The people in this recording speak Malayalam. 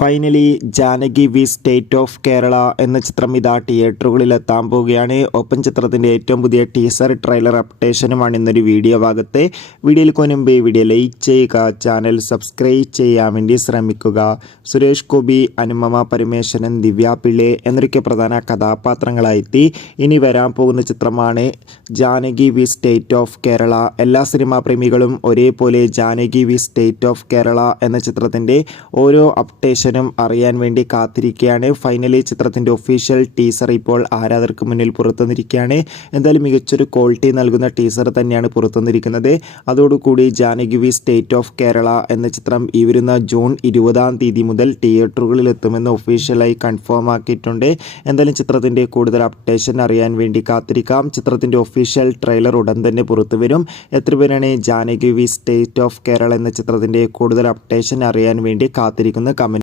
Finally Janaki V state of Kerala എന്ന ചിത്രം ഇതാ തിയേറ്ററുകളിൽ എത്താൻ പോവുകയാണ്. ഒപ്പം ചിത്രത്തിൻ്റെ ഏറ്റവും പുതിയ ടീസർ ട്രെയിലർ അപ്ഡേഷനുമാണ് ഇന്നൊരു വീഡിയോ ഭാഗത്തെ. വീഡിയോയിൽ മുൻപ് വീഡിയോ ലൈക്ക് ചെയ്യുക, ചാനൽ സബ്സ്ക്രൈബ് ചെയ്യാൻ വേണ്ടി ശ്രമിക്കുക. സുരേഷ് ഗോപി, അനുപമ പരമേശ്വരൻ, ദിവ്യ പിള്ളെ എന്നൊക്കെ പ്രധാന കഥാപാത്രങ്ങളായെത്തി ഇനി വരാൻ പോകുന്ന ചിത്രമാണ് Janaki V state of Kerala. എല്ലാ സിനിമാ പ്രേമികളും ഒരേപോലെ Janaki V state of Kerala എന്ന ചിത്രത്തിൻ്റെ ഓരോ അപ്ഡേഷനും അറിയാൻ വേണ്ടി കാത്തിരിക്കുകയാണ്. ഫൈനലി ചിത്രത്തിൻ്റെ ഒഫീഷ്യൽ ടീസർ ഇപ്പോൾ ആരാധകർക്ക് മുന്നിൽ പുറത്തുവന്നിരിക്കുകയാണ്. എന്തായാലും മികച്ചൊരു ക്വാളിറ്റി നൽകുന്ന ടീസർ തന്നെയാണ് പുറത്തുവന്നിരിക്കുന്നത്. അതോടുകൂടി Janaki V state of Kerala എന്ന ചിത്രം ഈ വരുന്ന ജൂൺ 20 മുതൽ തിയേറ്ററുകളിൽ എത്തുമെന്ന് ഒഫീഷ്യലായി കൺഫേം ആക്കിയിട്ടുണ്ട്. എന്തായാലും ചിത്രത്തിൻ്റെ കൂടുതൽ അപ്ഡേഷൻ അറിയാൻ വേണ്ടി കാത്തിരിക്കാം. ചിത്രത്തിൻ്റെ ഒഫീഷ്യൽ ട്രെയിലർ ഉടൻ തന്നെ പുറത്തു വരും. എത്ര പേരാണ് Janaki V state of Kerala എന്ന ചിത്രത്തിൻ്റെ കൂടുതൽ അപ്ഡേഷൻ അറിയാൻ വേണ്ടി കാത്തിരിക്കുന്ന കമൻറ്റ്